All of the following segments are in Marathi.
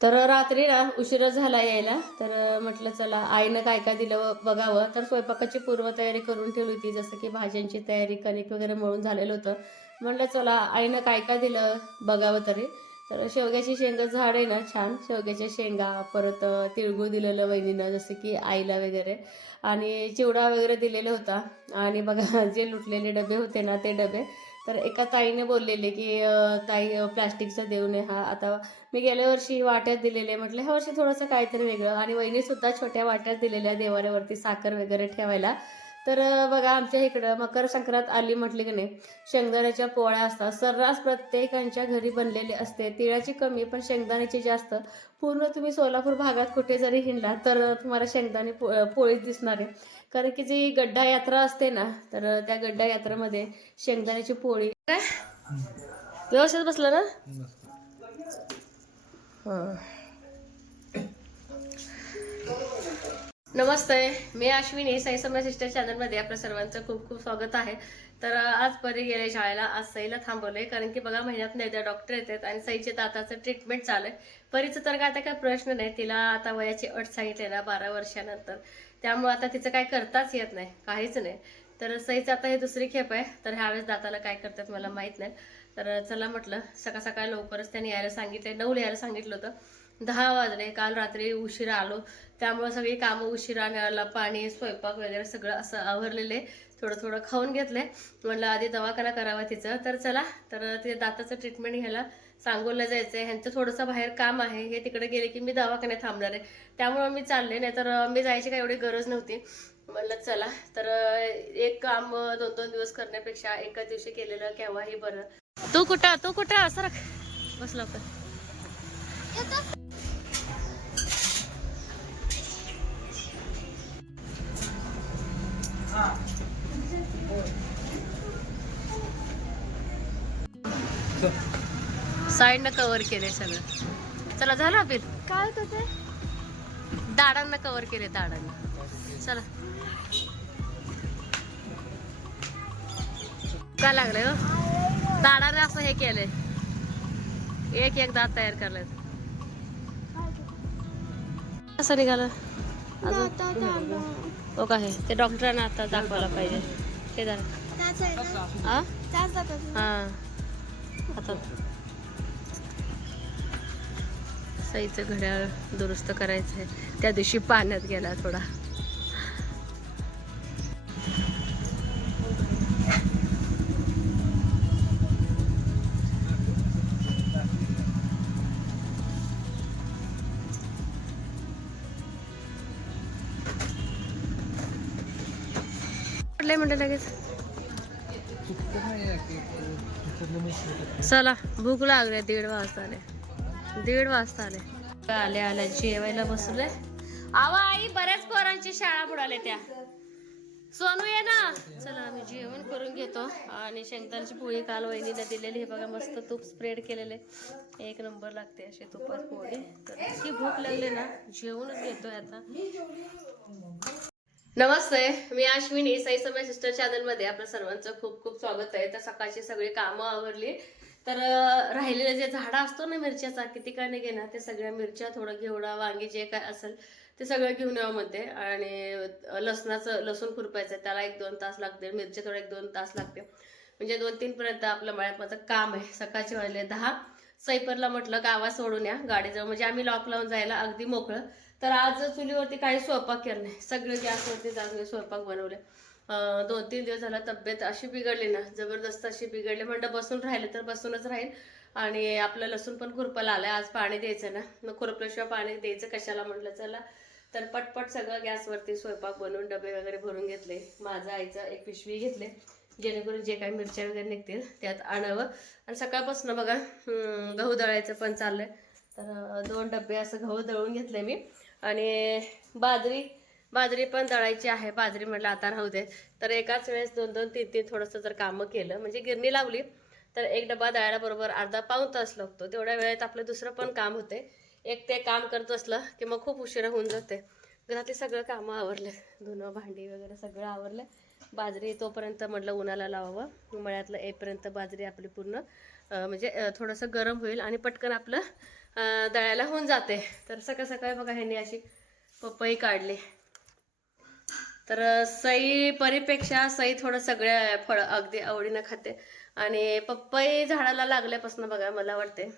तर रात्री ना उशिरा झाला यायला. तर म्हटलं चला आईनं काय काय दिलं बघावं. तर स्वयंपाकाची पूर्वतयारी करून ठेवली होती. जसं की भाज्यांची तयारी कणिक वगैरे मळून झालेलं होतं. म्हटलं चला आईनं काय काय दिलं बघावं तरी. तर शेवग्याची शेंगा झाड आहे ना छान. शेवग्याच्या शेंगा परत अं, तिळगुळ दिलेलं वहिनीनं जसं की आईला वगैरे. आणि चिवडा वगैरे दिलेला होता. आणि बघा जे लुटलेले डबे होते ना ते डबे. तर एका ताईने बोललेले की ताई प्लास्टिकचा प्लास्टिकचं देऊ नये हा. आता मी गेल्या वर्षी वाट्यात दिलेले म्हटलं ह्या वर्षी थोडंसं काहीतरी वेगळं. आणि वहिनीसुद्धा छोट्या वाट्यात दिलेल्या देवाऱ्यावरती साखर वगैरे ठेवायला. तर बघा आमच्या इकडं मकर संक्रांत आली म्हटली की नाही शेंगदाण्याच्या पोळ्या असतात. सर्रास प्रत्येकांच्या घरी बनलेले असते. तिळाची कमी पण शेंगदाण्याची जास्त. पूर्ण तुम्ही सोलापूर भागात कुठे जरी हिंडला तर तुम्हाला शेंगदाणे पो पोळीच दिसणार आहे. कारण की जी गड्डा यात्रा असते ना तर त्या गड्डा यात्रामध्ये शेंगदाण्याची पोळी. काय? व्यवस्थित बसलं ना? नमस्ते मी अश्विनी साई समय सिस्टर चॅनलमध्ये आपल्या सर्वांचं खूप खूप स्वागत आहे. तर आज परी गेले शाळेला आज साईला थांबवलंय कारण की बघा महिन्यात एकदा डॉक्टर येतात आणि साईचे दाताचं ट्रीटमेंट चालू आहे परीचं तर काय आता काय प्रश्न नाही तिला आता वयाची अट सांगितले ना बारा वर्षानंतर. त्यामुळे आता तिचं काय करताच येत नाही काहीच नाही. तर सईचं आता हे दुसरी खेप आहे तर ह्यावेळेस दाताला काय करतात मला माहीत नाही. तर चला म्हटलं सकाळ सकाळ लवकरच त्यांनी यायला सांगितलं नऊ यायला सांगितलं होतं. दहा वाजले काल रात्री उशिरा आलो. त्यामुळे सगळी कामं उशिरा न्यायला पाणी स्वयंपाक वगैरे सगळं असं आवरलेले. थोडं थोडं खाऊन घेतले. म्हणलं आधी दवाखाना करावा तिचं. तर चला तर ते दाताचं ट्रीटमेंट घ्यायला सांगोला जायचं आहे ह्यांचं थोडंसं बाहेर काम आहे हे तिकडे गेले की मी दवाखान्यात थांबणार आहे. त्यामुळं मी चालले नाही तर मी जायची काही एवढी गरज नव्हती. म्हणलं चला तर एक काम दोन दोन दिवस करण्यापेक्षा एकाच दिवशी केलेलं केव्हाही बरं. तू कुठं तू कुठं? असं रख. बस लवकर. साईडनं कव्हर केले सगळं. चला झालं अपिल काय होतं दाडांना कव्हर केले दाडांना. चला. काय लागलंय हो? दाडाने असं हे केलंय. एक एक दात तयार करलाय कसं निघालं? अजून? हो का हे? ते डॉक्टरांना आता दाखवायला पाहिजे. ते हा हा. आता सईचं घड्याळ दुरुस्त करायचं आहे त्या दिवशी पाण्यात गेला थोडा. म्हणते लगेच. चला भूक लागले दीड वाजता दीड वाजता आले. आले आले जेवायला बसले आवा आई बऱ्याच पोरांची शाळा बुडाले त्या. सोनू ये ना. चला आम्ही जेवण करून घेतो. आणि शेंगदाण्याची पोळी काल वहिनीने दिलेली. हे बघा मस्त तूप स्प्रेड केलेले. एक नंबर लागते अशी तुपात पोळी. तर इतकी भूक लागली ना जेवणच घेतोय आता. नमस्ते मी अश्विनी. साई समय सिस्टर चॅनलमध्ये आपल्या सर्वांचं खूप खूप स्वागत आहे. तर सकाळची सगळी कामं आवरली. तर राहिलेलं जे झाडं असतो ना मिरच्याचा किती काय नाही घेणार ते सगळ्या मिरच्या थोडं घेवडा वांगी जे काय असेल ते सगळं घेऊन यावं म्हणते. आणि लसणाचं लसूण खुरपायचं त्याला एक दोन तास लागते मिरच्या थोडं एक दोन तास लागते म्हणजे दोन तीन पर्यंत आपलं मळ्यात माझं काम आहे सकाळचे वाजले दहा. सैपरला म्हटलं गावा सोडून या गाडीजवळ. म्हणजे आम्ही लॉक लावून जायला अगदी मोकळं. तर आज चुलीवरती काही स्वयंपाक केला नाही. सगळे गॅसवरती जाऊन स्वयंपाक बनवले. दोन तीन दिवस झाला तब्येत अशी बिघडली ना जबरदस्त अशी बिघडली. म्हणलं बसून राहिले तर बसूनच राहील. आणि आपलं लसूण पण खुरपाला आलंय आज पाणी द्यायचं ना. मग खुरपल्याशिवाय पाणी द्यायचं कशाला? म्हटलं चला. तर पटपट सगळं गॅसवरती स्वयंपाक बनवून डबे वगैरे भरून घेतले. माझं आईचं एक पिशवी घेतले. जेणेकरून जे काही मिरच्या वगैरे निघतील त्यात आणावं. आणि सकाळपासून बघा गहू दळायचं पण चाललंय. तर दोन डबे असं गहू दळून घेतले मी. आणि बाजरी बाजरी पण दळायची आहे. बाजरी म्हटलं आता राहू दे तर एकाच वेळेस दोन दोन तीन तीन थोडंसं जर कामं केलं म्हणजे गिरणी लावली तर एक डबा दळायला बरोबर अर्धा पाऊण तास लागतो. तेवढ्या वेळेत आपलं दुसरं पण काम होते. एक ते काम करत असलं की मग खूप उशिरा होऊन जाते. घरातले सगळं कामं आवरले. धुणं भांडी वगैरे सगळं आवरलं. बाजरी तोपर्यंत म्हटलं उन्हाला लावावं. मळ्यातलं येईपर्यंत बाजरी आपली पूर्ण म्हणजे थोडंसं गरम होईल आणि पटकन आपलं दळायला होऊन जाते. तर सकाळ सकाळी बघा ह्यांनी अशी पपई काढली. तर सई परीपेक्षा सई थोडं सगळ्या फळ अगदी आवडीनं खाते. आणि पप्पाई झाडाला लागल्यापासून बघा मला वाटते.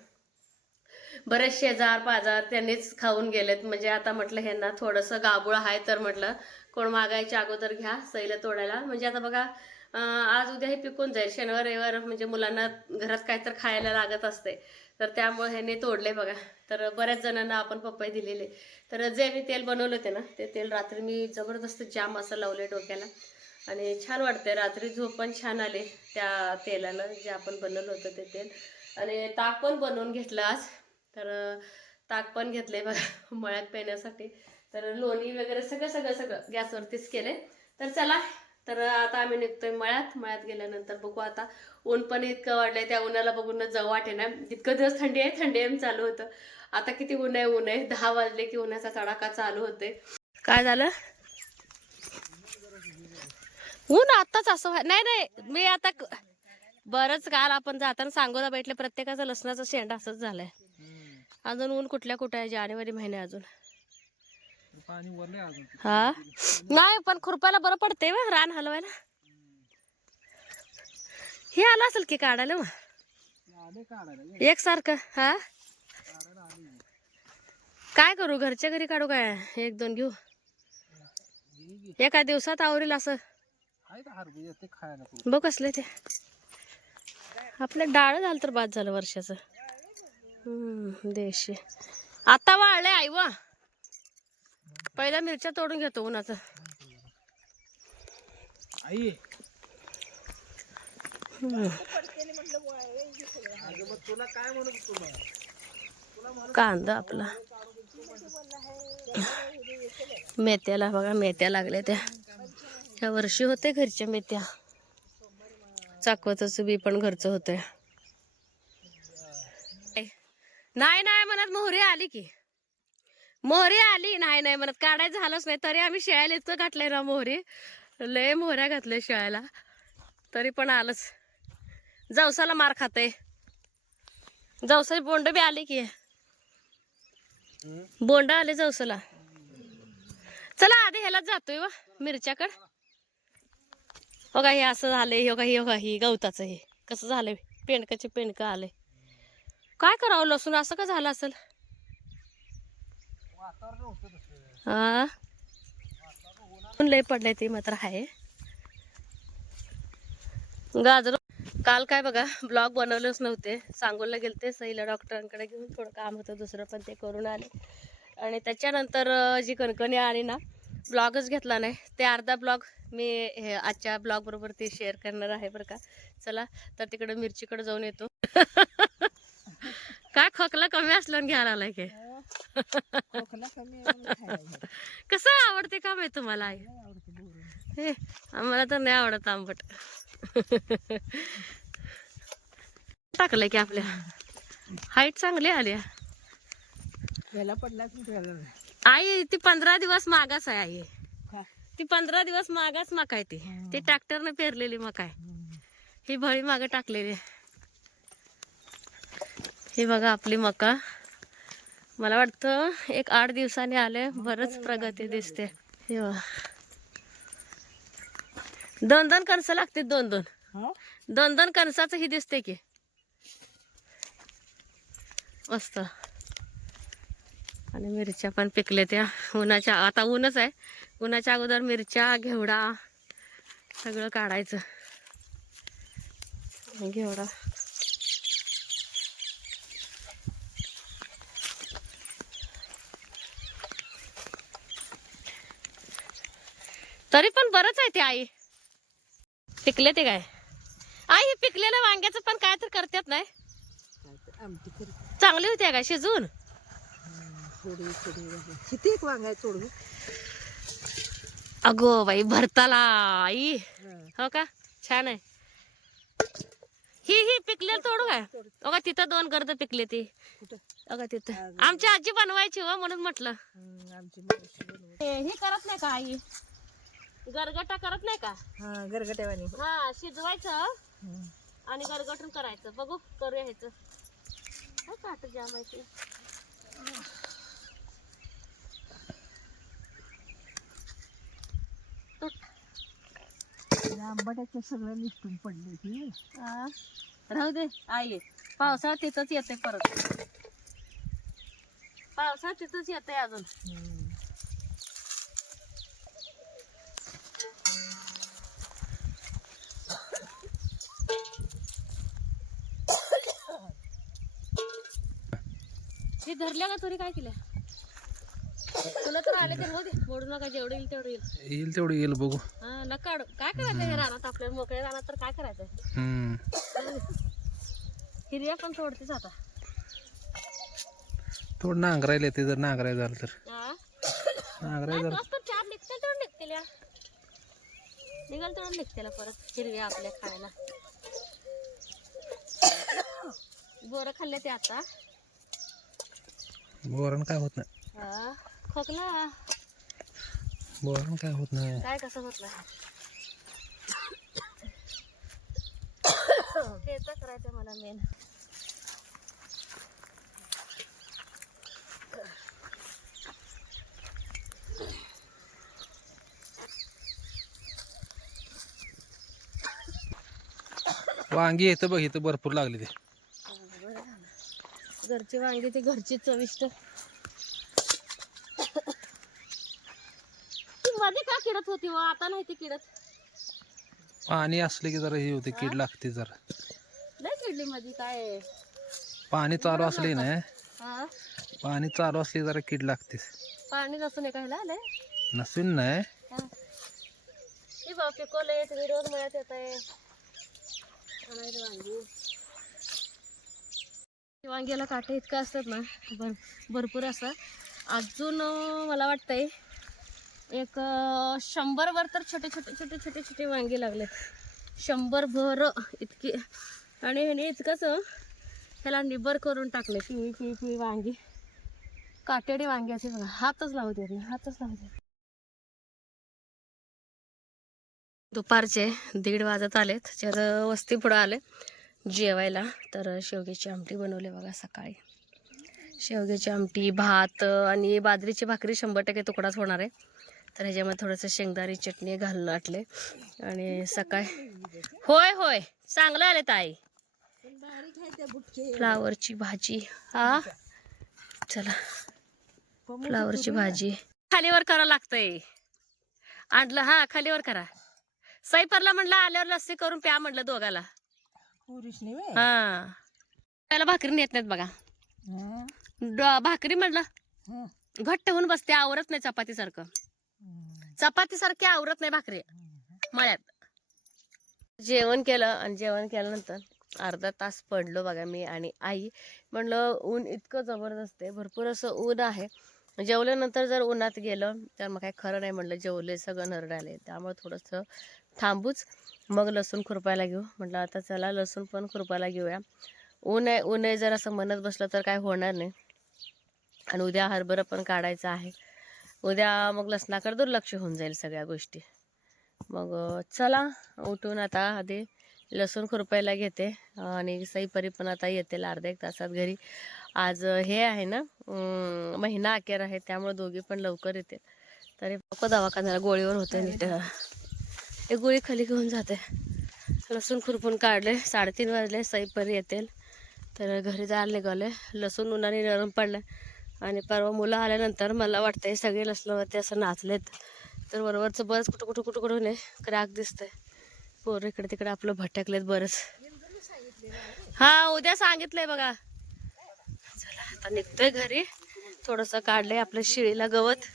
बरेच शेजार पाजार त्यांनीच खाऊन गेलेत. म्हणजे आता म्हटलं ह्यांना थोडंसं गाबुळ आहे तर म्हटलं कोण मागायच्या अगोदर घ्या सईला तोडायला. म्हणजे आता बघा आज उद्या हे पिकून जाईल. शनिवार रविवार म्हणजे मुलांना घरात काहीतरी खायला लागत असते. तर त्यामुळे ह्याने तोडले बघा. तर बऱ्याच जणांना आपण पप्पाई दिलेले. तर जे मी तेल बनवलं होते ना ते तेल रात्री मी जबरदस्त जाम असं लावले डोक्याला. आणि छान वाटते रात्री झोप पण छान आले त्या तेलानं जे आपण बनवलं होतं ते तेल. आणि ताक पण बनवून घेतलं आज. तर ताक पण घेतले बघा मळ्यात पेण्यासाठी. तर लोणी वगैरे सगळं सगळं सगळं गॅसवरतीच केले तर चला तर आता आम्ही निघतोय मळ्यात. मळ्यात गेल्यानंतर बघू आता. ऊन पण इतकं वाढलंय त्या उन्हाला बघून जाऊ वाटे ना. इतकं दिवस थंडी आहे थंडी आहे चालू होतं. आता किती ऊन आहे ऊन आहे. दहा वाजले की उन्हाचा तडाखा चालू होते काय झालं? ऊन आताच असं नाही नाही. मी आता बरंच काल आपण जाताना सांगोला भेटले प्रत्येकाचा लसणाचा शेंडा असंच झालाय. अजून ऊन कुठल्या कुठे आहे? जानेवारी महिने अजून. पाणी वरले अजून हा? नाही पण खुरपायला बरं पडते वा रान हलवायला. हे आलं असेल की काढायला मग? एक सारखं हा? काय करू घरच्या घरी काढू काय? एक दोन घेऊ. एका दिवसात आवरेल असं. बघ कसले ते. आपलं डाळ झालं तर बाद झालं वर्षाचं. हम्म, देशी. आता वाळले आई वा. पहिल्या मिरच्या तोडून घेतो उन्हाचं. आई. कांदा आपला. मेथ्याला बघा मेथ्या लागल्या त्या. ह्या वर्षी होते घरच्या मेथ्या. चाकवतच बी पण घरचं होतंय. नाही नाही म्हणत मोहरी आली की. मोहरी आली. नाही नाही म्हणत. काढायचं झालंच नाही. तरी आम्ही शेळ्याला इतकं घातलंय ना मोहरी. लय मोहऱ्या घातल्या शेळ्याला. तरी पण आलंच. जवसाला मार खाते जवसाची बोंड बी आली की. बोंड आले जवसाला. चला आधी ह्याला जातोय वा मिरच्याकड. हो का हे असं झालंय हो का हे हो का ही गवताचं हे. कसं झालंय? पेंडकाचे पेंडकं आले काय करावं लसूण? असं का झालं असेल? हा. लय पडलंय ते मात्र आहे गाजर काल काय बघा ब्लॉग बनवलेच नव्हते. सांगोला गेलते सईला डॉक्टरांकडे घेऊन थोडं काम होतं दुसरं पण ते करून आले. आणि त्याच्यानंतर जी कणकणी आली ना ब्लॉगच घेतला नाही. ते अर्धा ब्लॉग मी हे आजच्या ब्लॉग बरोबर ते शेअर करणार आहे बरं का. चला तर तिकडे मिरचीकडे जाऊन येतो. काय खोकला कमी असलं घ्यायला आलाय की कसं आवडते काम आहे तुम्हाला आई? हे आम्हाला तर नाही आवडत आंबट. टाकलंय की आपल्या. हाईट चांगली आली पडला आई ती पंधरा दिवस मागास आहे आई. का? ती पंधरा दिवस मागास मका आहे ती. ती ट्रॅक्टरने पेरलेली मका आहे. ही भळी मागं टाकलेली आहे. ही बघा आपली मका. मला वाटतं एक आठ दिवसांनी आले बरंच प्रगती दिसते. हे बघा. दोन दोन कणसं लागते दोन दोन दोन दोन कणसाचं ही दिसते की. मस्त. आणि मिरच्या पण पिकले त्या. उन्हाच्या आता ऊनच आहे. उन्हाच्या अगोदर मिरच्या घेवडा सगळं काढायचं. घेवडा. तरी पण बरंच आहे ते आई. पिकले ते काय? आई हे पिकलेलं वांग्याचं पण काय तर करतात नाही? चांगली होती का शिजून? किती एक वांगाय तोडू अगो बाई भरताला आई. हो. का? छान आहे. ही ही पिकलेलं तोडू काय? का तिथं दोन गर्द पिकले ती. का तिथं. आमची आजी बनवायची हो म्हणून म्हटलं. हे करत नाही का आई? गरगटा करत नाही का? हा गरगट्यावानी. हा शिजवायचं आणि गरगटून करायचं. बघू करूया ह्याचं. काय काट जाम आहे ते तुट. आंबाड्याचं सगळं निसटून पडले की हा. राहू दे आई पावसाळ्यात तिथंच येते परत. पावसाळ्यात तिथंच येते अजून. हे धरल्या का तरी काय केलं? तुला तर आले ते मोदी मोडू नका जेवढं येईल तेवढं येईल. येईल तेवढं येईल बघू. हा नका काय करायचं हे रानात आपल्याला मोकळ्या रानात तर काय करायचं? हम्म. हिरव्या पण सोडतेच आता. थोडं नांगरायला येते जर नांगरायला झालं तर. हा? नांगरायला झालं. मस्त चार निघतील तेवढं निघतील या. निघाल तेवढं निघतील परत हिरव्या आपल्या खायला. बोरं खाल्ले ते आता. बोरण काय होत नाही. हा, खोकला? बोरण काय होत नाही. काय कसं होत नाही? हेच करायचं मला मेन वांगी येतं बघ इथं भरपूर लागली ते. घरची वांगी ती घरची चविष्ट. ती मध्ये का किडत होती व? आता नाही ती किडत. पाणी असले की जरा हे होते कीड लागते जरा. नाही किडली मध्ये काय? पाणी चालू असले ना? हा? पाणी चालू असले जरा कीड लागते पाणी नसून एका ह्याला आलंय? नसून नाही. हा. ही बा पिकवलंय तुम्ही रोज मळ्यात येत आहे आणायचं वांगी. वांग्याला काटे इतकं असतात ना भर भरपूर असतात. अजून मला वाटतंय एक शंभरभर तर छोटे छोटे छोटे छोटे छोटे वांगे लागलेत. शंभरभर इतके. आणि ह्याने इतकंच ह्याला निबर करून टाकले पिवळी पिवळी पिवळी वांगी. काटेडी वांग्याचे बघा हातच लावू दे नाही हातच लावू देत दुपारचे दीड वाजत आलेत तर वस्ती पुढं आले जेवायला. तर शेवग्याची आमटी बनवली बघा सकाळी. शेवग्याची आमटी भात आणि बाजरीची भाकरी शंभर टक्के तुकडाच होणार आहे. तर ह्याच्यामध्ये थोडंसं शेंगदारी चटणी घालून आटले. आणि सकाळ होय होय. चांगलं आले ताई. फ्लावरची भाजी. हा? चला. फ्लावरची भाजी. खालीवर करा लागतंय. आणलं हा खालीवर करा. सैपरला म्हणलं आल्यावर लस्सी करून प्या म्हणलं दोघाला. हा. त्याला भाकरी नेत नाहीत बघा? ड- भाकरी म्हणलं. घट्ट होऊन बसते आवरत नाही चपाती सारखं. चपाती सारखी आवरत नाही भाकरी. मळ्यात. जेवण केलं आणि जेवण केल्यानंतर अर्धा तास पडलो बघा मी आणि आई म्हणलं ऊन इतकं जबरदस्त आहे भरपूर असं ऊन आहे. जेवल्यानंतर जर उन्हात गेलं तर मग काय खरं नाही म्हणलं जेवले सगळं नरडाले त्यामुळे थोडंसं थांबूच. मग लसूण खुरपायला घेऊ. म्हटलं आता चला लसूण पण खुरपायला घेऊया. ऊन आहे ऊन आहे जर असं म्हणत बसलं तर काय होणार नाही. आणि उद्या हरभरं पण काढायचं आहे. उद्या मग लसणाकडे दुर्लक्ष होऊन जाईल सगळ्या गोष्टी. मग चला उठून आता आधी लसूण खुरपायला घेते. आणि सईपरी पण आता येतील अर्ध्या एक तासात घरी. आज हे आहे ना महिना अखेर आहे. त्यामुळे दोघी पण लवकर येते तरी नको दवाखान्याला गोळीवर होते नीट. एक गोळी खाली घेऊन जाते. लसूण खुरपून काढले. साडेतीन वाजले. सईपरी येतील. तर घरी जायला निघाले. लसूण उन्हाने नरम पडलं. आणि परवा मुलं आल्यानंतर मला वाटतंय सगळे लसणावरती असं नाचलेत. तर बरोबरचं बरंच कुठं कुठं कुठं कुठं नाही क्रॅक दिसतंय. पोरं इकडे तिकडे आपलं भटकलेत बरंच. हा उद्या सांगितलंय बघा. चला आता निघतोय घरी. थोडंसं काढलंय आपल्या शिळीला गवत.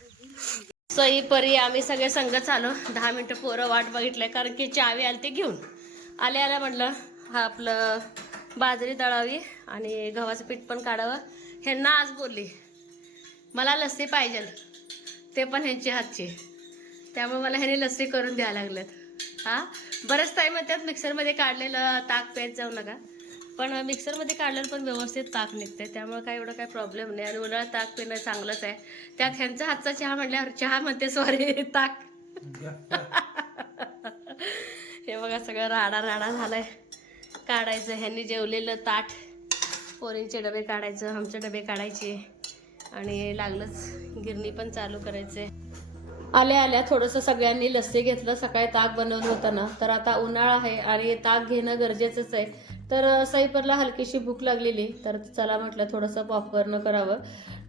सई परी आम्ही सगळे संगत आलो दहा मिनटं पोरं वाट बघितलंय कारण की चावी आली ते घेऊन. आले आल्या म्हटलं हा आपलं बाजरी दळावी आणि गव्हाचं पीठ पण काढावं. ह्यांना आज बोलली मला लस्सी पाहिजे. ते पण ह्यांची हातची. त्यामुळे मला ह्याने लस्सी करून द्यायला लागल्यात हा? बरंच टाईम त्यात मिक्सरमध्ये काढलेलं ताक पेत जाऊ नका. पण मिक्सरमध्ये काढल्यावर पण व्यवस्थित ताक निघते. त्यामुळे काय एवढं काय प्रॉब्लेम नाही. आणि उन्हाळ्यात ताक पिणं चांगलंच आहे. त्यात ह्यांचा हातचा चहा म्हटल्यावर चहा म्हणते सॉरी ताक. हे बघा सगळं राडा राडा झालाय. काढायचं ह्यांनी जेवलेलं ताट. पोरींचे डबे काढायचं आमचे डबे काढायचे. आणि लागलंच गिरणी पण चालू करायचे. आल्या आल्या थोडंसं सगळ्यांनी लस्सी घेतलं. सकाळी ताक बनवलं होतं ना. तर आता उन्हाळा आहे आणि ताक घेणं गरजेचंच आहे. तर सईपरला हलकीशी भूक लागलेली. तर चला म्हटलं थोडंसं पॉपकॉर्न करावं.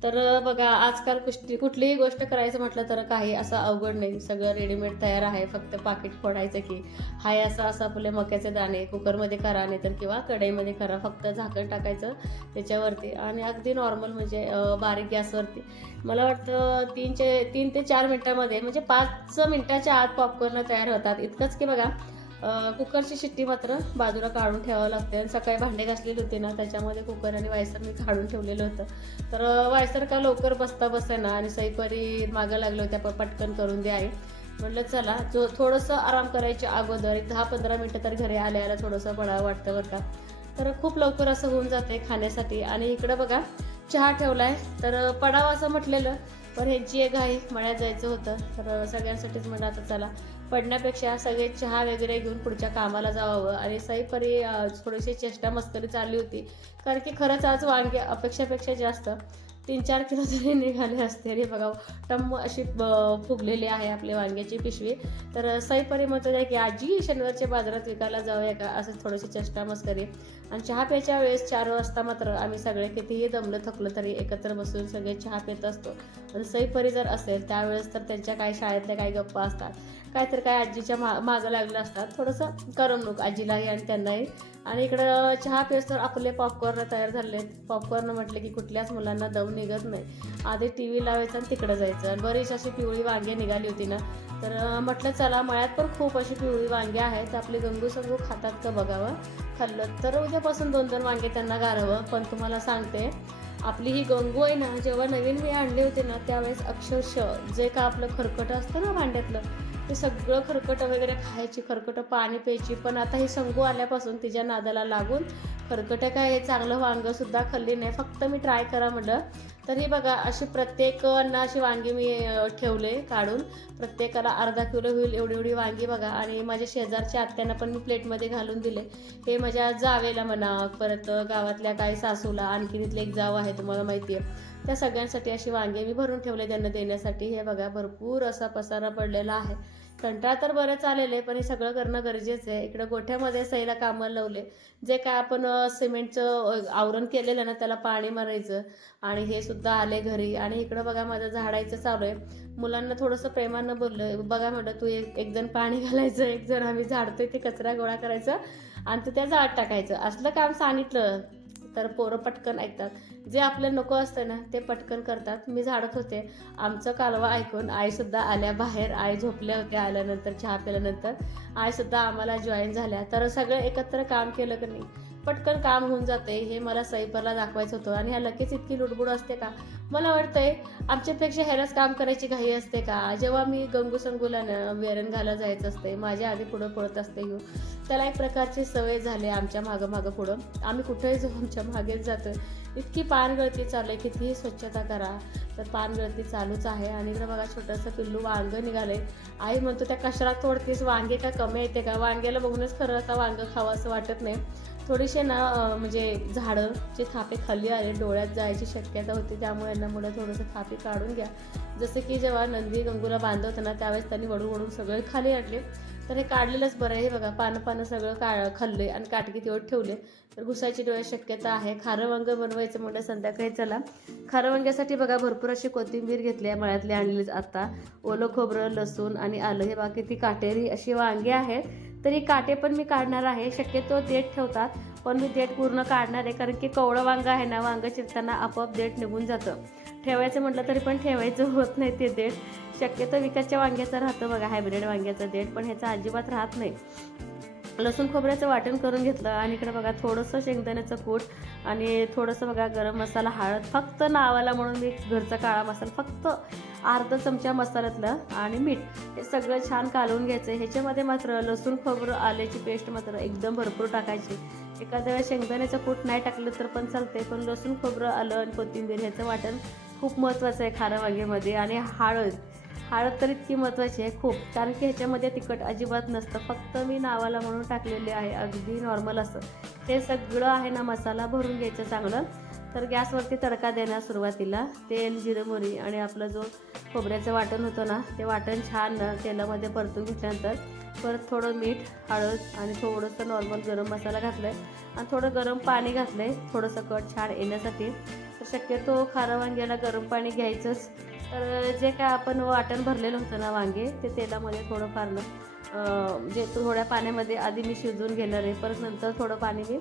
तर बघा आजकाल कुठली कुठलीही गोष्ट करायचं म्हटलं तर काही असं अवघड नाही. सगळं रेडीमेड तयार आहे. फक्त पाकिट फोडायचं की हाय असं असं आपले मक्याचे दाणे कुकरमध्ये करा नाही तर किंवा कढईमध्ये करा. फक्त झाकण टाकायचं त्याच्यावरती. आणि अगदी नॉर्मल म्हणजे बारीक गॅसवरती. मला वाटतं तीनचे तीन ते चार मिनटामध्ये म्हणजे पाच मिनटाच्या आत पॉपकॉर्न तयार होतात. इतकंच की बघा कुकरची शिट्टी मात्र बाजूला काढून ठेवावं लागते आणि सकाळी भांडे घासलेले होती ना त्याच्यामध्ये कुकर आणि वायसर मी काढून ठेवलेलं होतं. तर वायसर का लवकर बसता बसेना आणि सईपरी मागं लागलं होत्या प- पटकन करून दे आई. म्हटलं चला जो थोडंसं आराम करायच्या अगोदर एक दहा पंधरा मिनटं तर घरी आल्या आल्या थोडंसं पडावं वाटतं बरं का. तर खूप लवकर असं होऊन जाते खाण्यासाठी. आणि इकडं बघा चहा ठेवला आहे तर पडावं असं म्हटलेलं पण ह्यांची एक आहे मळ्यात जायचं होतं. तर सगळ्यांसाठीच म्हणलं आता चला. पडण्यापेक्षा सगळे चहा वगैरे घेऊन पुढच्या कामाला जावावं आणि सईपरी परी थोडीशी चेष्टा मस्करी चालली होती. कारण की खरंच आज वांगे अपेक्षापेक्षा जास्त तीन चार किलो तरी निघाले असते. रे बघा टम्म अशी ब- फुगलेली आहे आपली वांग्याची पिशवी. तर सईपरी म्हणतो आहे की आजी शनिवारच्या बाजारात विकायला जाऊया का? असं थोडीशी चेष्टा मस्करी. आणि चहा प्यायच्या वेळेस चार वाजता मात्र आम्ही सगळे कितीही दमलं थकलं तरी एकत्र बसून सगळे चहा पित असतो. आणि सईपरी जर असेल त्यावेळेस तर त्यांच्या काही शाळेतल्या काही गप्पा असतात. काय तर काय आजीच्या मा मागं लागलं असतात. थोडंसं करमणूक आजीलाही आणि त्यांनाही. आणि इकडं चहा पेस तर आपले पॉपकॉर्न तयार झाले आहेत पॉपकॉर्न म्हटले की कुठल्याच मुलांना दम निघत नाही. आधी टी व्ही लावायचं आणि तिकडं जायचं. आणि बरीच अशी पिवळी वांगे निघाली होती ना. तर म्हटलं चला मळ्यात पण खूप अशी पिवळी वांगे आहेत. आपली गंगू संगू खातात का बघावं? खाल्लं तर उद्यापासून दोन दोन वांगे त्यांना गारावं. पण तुम्हाला सांगते आपली ही गंगू आहे ना जेव्हा नवीन मी आणली होती ना त्यावेळेस अक्षरशः जे का आपलं खरकट असतं ना भांड्यातलं ते सगळं खरकटं वगैरे खायची खरकटं पाणी प्यायची. पण आता हे संगू आल्यापासून तिच्या नादाला लागून खरकट काय हे चांगलं वांगंसुद्धा खाल्ली नाही. फक्त मी ट्राय करा म्हटलं. तरी बघा अशी प्रत्येकांना अशी वांगी मी ठेवले काढून. प्रत्येकाला अर्धा किलो होईल एवढी एवढी वांगी बघा. आणि माझ्या शेजारच्या आत्यांना पण मी प्लेटमध्ये घालून दिले. हे माझ्या जावेला म्हणा परत गावातल्या काही सासूला आणखीन इथले एक जाव आहे तुम्हाला माहिती आहे त्या सगळ्यांसाठी अशी वांगे मी भरून ठेवले त्यांना देण्यासाठी. हे बघा भरपूर असा पसारा पडलेला आहे. कंटाळा तर बरंच आलेलं आहे पण हे सगळं करणं गरजेचं आहे. इकडं गोठ्यामध्ये सईला कामाला लावले. जे काय आपण सिमेंटचं आवरण केलेलं ना त्याला पाणी मारायचं आणि हे सुद्धा आले घरी. आणि इकडं बघा माझं झाडायचं चालू आहे. मुलांना थोडंसं प्रेमानं बोललं बघा म्हटलं तू एक एक जण पाणी घालायचं एक जण आम्ही झाडतोय ते कचरा गोळा करायचा आणि तू त्या झाड टाकायचं. असलं काम सांगितलं. तर पोरं पटकन ऐकतात. जे आपलं नको असतं ना ते पटकन करतात. मी झाडत होते. आमचं कालवा ऐकून आईसुद्धा आल्या बाहेर. आई झोपल्या होत्या आल्यानंतर चहा प्याल्यानंतर. आईसुद्धा आम्हाला जॉईन झाल्या. तर सगळं एकत्र काम केलं की नाही? पटकन काम होऊन जाते. हे मला सैपरला दाखवायचं होतं आणि ह्या लगेच इतकी लुडबुड असते का? मला वाटतंय आमच्यापेक्षा ह्यालाच काम करायची घाई असते का? जेव्हा मी गंगू संगूला वेरण घाला जायचं असते माझ्या आधी पुढं पळत असते घेऊन त्याला एक प्रकारची सवय झाली आमच्या मागं मागं पुढं. आम्ही कुठेही जाऊ आमच्या मागेच जातो इतकी पानगळती चालू आहे कितीही स्वच्छता करा तर पानगळती चालूच आहे. आणि इकडे बघा छोटंसं पिल्लू वांगं निघालंय. आई म्हणतो त्या कशाला तोडतीस? वांगे का कमी येते का? वांग्याला बघूनच खरं आता वांगं खावं असं वाटत नाही. थोडेसे ना म्हणजे झाडं जे थापे खाली आले डोळ्यात जायची शक्यता होती त्यामुळे यांना मुलं थोडंसं थापे काढून घ्या. जसं की जेव्हा नंदी गंगूला बांधवताना त्यावेळेस त्यांनी वडून वडून सगळे खाली आणले. तर हे काढलेलंच बरं आहे बघा पानं पानं सगळं का खाल्ले आणि काटकी तेवढे ठेवले. तर घुसायची डोळ्यात शक्यता आहे. खारं वांग बनवायचं म्हणलं संध्याकाळी चला. खारं वांग्यासाठी बघा भरपूर अशी कोथिंबीर घेतली आहे मळ्यातली आणलीच आता. ओलं खोबरं लसूण आणि आलं. हे बाकी ती काटेरी अशी वांगी आहेत तरी काटे पण मी काढणार आहे. शक्यतो देठ ठेवतात पण मी देठ पूर्ण काढणार आहे कारण की कवळं वांगं आहे ना वांगं चिरताना आपोआप देठ निघून जातं. ठेवायचं म्हटलं तरी पण ठेवायचं होत नाही ते देठ. शक्यतो विकतच्या वांग्याचं राहतं बघा हायब्रिड वांग्याचं देठ पण ह्याचं अजिबात राहत नाही. लसूण खोबऱ्याचं वाटण करून घेतलं आणि इकडे बघा थोडंसं शेंगदाण्याचं कूट आणि थोडंसं बघा गरम मसाला हळद फक्त नावाला म्हणून मी घरचा काळा मसाला फक्त अर्धा चमचा मसाल्यातलं आणि मीठ हे सगळं छान कालवून घ्यायचं. ह्याच्यामध्ये मात्र लसूण खोबरं आल्याची पेस्ट मात्र एकदम भरपूर टाकायची. एखाद्या वेळेस शेंगदाण्याचं कूट नाही टाकलं तर पण चालते पण लसूण खोबरं आलं आणि कोथिंबीर ह्याचं वाटण खूप महत्त्वाचं आहे खाऱ्या वांग्यामध्ये. आणि हळद हळद तर इतकी महत्त्वाची आहे खूप. कारण की ह्याच्यामध्ये तिखट अजिबात नसतं. फक्त मी नावाला म्हणून टाकलेले आहे. अगदी नॉर्मल असं. ते सगळं आहे ना मसाला भरून घ्यायचं चांगलं. तर गॅसवरती तडका देण्यास सुरुवातीला तेल जिरं मोरी आणि आपलं जो खोबऱ्याचं वाटण होतं ना ते वाटण छान तेलामध्ये परतून घेतल्यानंतर परत थोडं मीठ हळद आणि थोडंसं नॉर्मल गरम मसाला घातला आहे आणि थोडं गरम पाणी घातलं आहे थोडंसं कट छान येण्यासाठी. तर शक्यतो खारा वांग्याला गरम पाणी घ्यायचंच. तर जे काय आपण वाटण भरलेलं होतं ना वांगे ते तेलामध्ये थोडंफार जे थोड्या पाण्यामध्ये आधी मी शिजवून घेणार आहे परत नंतर थोडं पाणी मी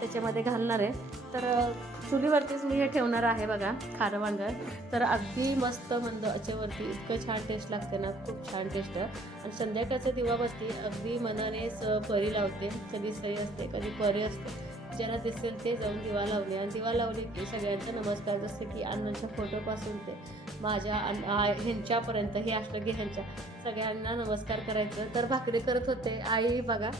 त्याच्यामध्ये घालणार आहे. तर चुलीवरतीच मी हे ठेवणार आहे बघा खारं वांगर तर अगदी मस्त मंद याच्यावरती इतकं छान टेस्ट लागते ना खूप छान टेस्ट आणि संध्याकाळचं दिवा अगदी मनानेच परी लावते. कधी सई असते कधी परी असते. ज्याला दिसेल ते जाऊन दिवा लावले. आणि दिवा लावली की सगळ्यांचा नमस्कार जसं की अण्णांच्या फोटोपासून ते माझ्या ह्यांच्यापर्यंत हे असलं की ह्यांच्या सगळ्यांना नमस्कार करायचं. तर भाकरी करत होते. आई बघा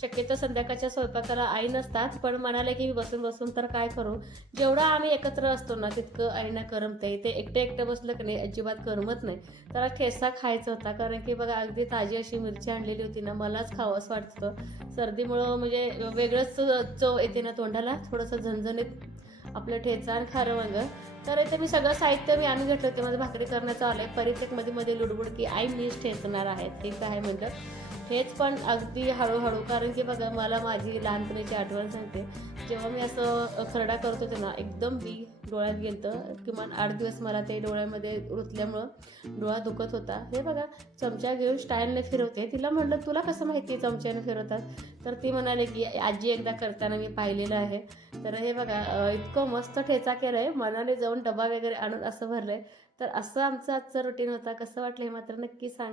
शक्यतो संध्याकाळच्या स्वयंपाकाला आई नसतात पण म्हणाले की मी बसून बसून तर काय करू? जेवढं आम्ही एकत्र असतो ना तितकं आईना आहे ते एकटं एकटं बसलं की नाही अजिबात करमत नाही. त्याला ठेसा खायचा होता कारण की बघा अगदी ताजी अशी मिरची आणलेली होती ना मलाच खावं असं वाटतं. सर्दीमुळं म्हणजे वेगळंच चव येते ना तोंडाला थोडंसं झणझणीत आपलं ठेचा आणि खारं वांग. तर इथे मी सगळं साहित्य मी आणून घेतलं होते माझं भाकरी करण्याचं आलं आहे मध्ये मध्ये लुडबुड की आई मीच ठेचणार आहे. ठीक आहे म्हणलं? हेच पण अगदी हळूहळू. कारण की बघा मला माझी लहानपणीची आठवण सांगते. जेव्हा मी असं खरडा करत होते ना एकदम बी डोळ्यात गेलं किमान आठ दिवस मला ते डोळ्यामध्ये रुतल्यामुळं डोळा दुखत होता. हे बघा चमचा घेऊन स्टाईलने फिरवते. तिला म्हटलं तुला कसं माहिती आहे चमच्याने फिरवतात? तर ती म्हणाले की आजी एकदा करताना मी पाहिलेलं आहे. तर हे बघा इतकं मस्त ठेचा केलं आहे मनाने जाऊन डबा वगैरे आणून असं भरलं आहे तर असं आमचं आजचं रुटीन होता. कसं वाटलं हे मात्र नक्की सांग.